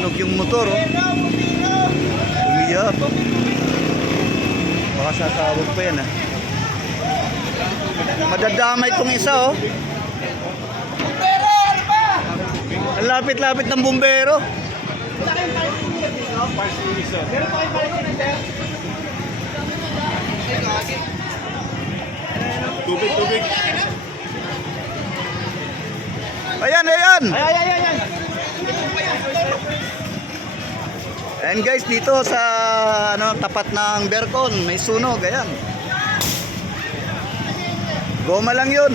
Nasunog yung motor, oh. Umiyak. Baka sasabog pa yan, ah. Madadamay tong isa, oh. Ang lapit-lapit ng bumbero. Tubig, tubig. Ayan, ayan. Ay, ay, Ayan guys, dito sa ano, tapat ng Bercon, may sunog, ayan. Goma lang yun.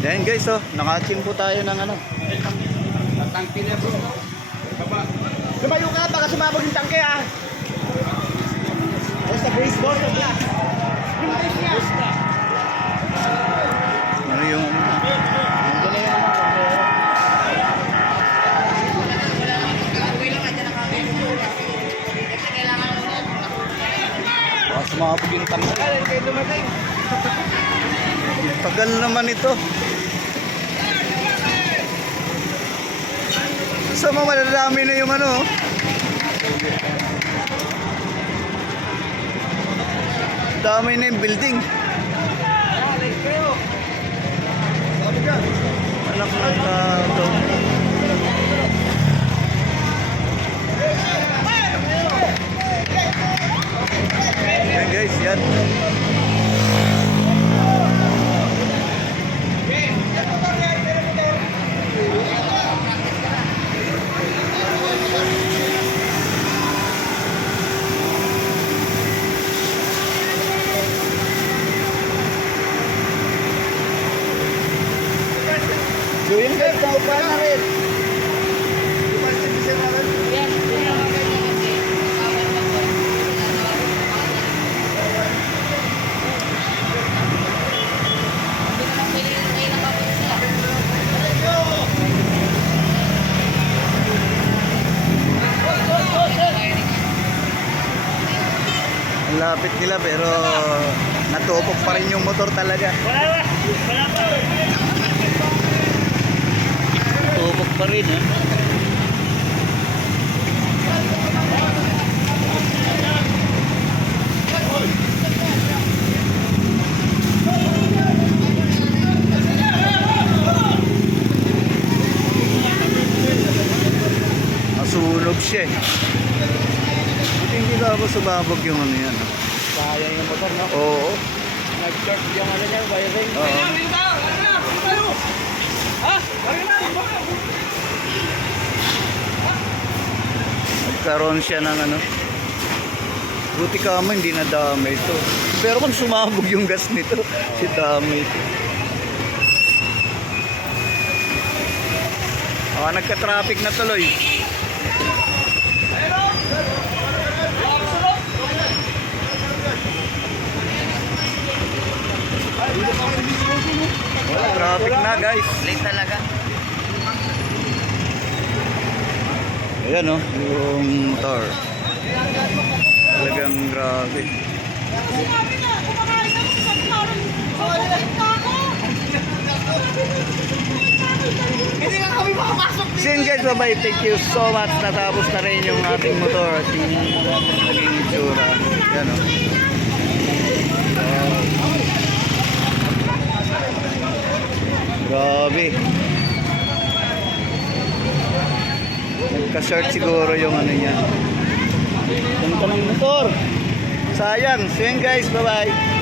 Ayan guys, oh, nakachimpo tayo ng ano. Tangki niya bro. Lumayo ka, baka sumabog yung tangke ah. O sa base board of glass. Yung base niya. Ano yung ano. Ito na yun naman. Baka sumabog yung dumating. Tagal naman ito. Sa mga madadami na yung ano. Dami na yung building. Anak ng tao. Yan guys, yan. So yun guys, naupa na rin. Lapit nila pero natupok pa rin yung motor talaga. Tupok pa rin eh. Nasunog siya eh. Hindi ka ako sumabog yung ano yan. ah. Sayang yung motor, no? Oo. Nag-short yung ano niya, wiring. Oo. Nagkaroon siya ng ano. Buti ka mo, hindi nadamay ito. Pero kung sumabog yung gas nito, si damay ito. Ah, nagka-traffic na tuloy. Traffic na guys. Late talaga. Ayan o, yung motor. Talagang grabe. So yun guys, bye-bye. Thank you so much. Natapos na rin yung ating motor at yung naging itsura. Yan o. Wow. Grabe. Nagka-short siguro yung ano niya. Ganda ng motor. Sayang. So yun guys, bye-bye.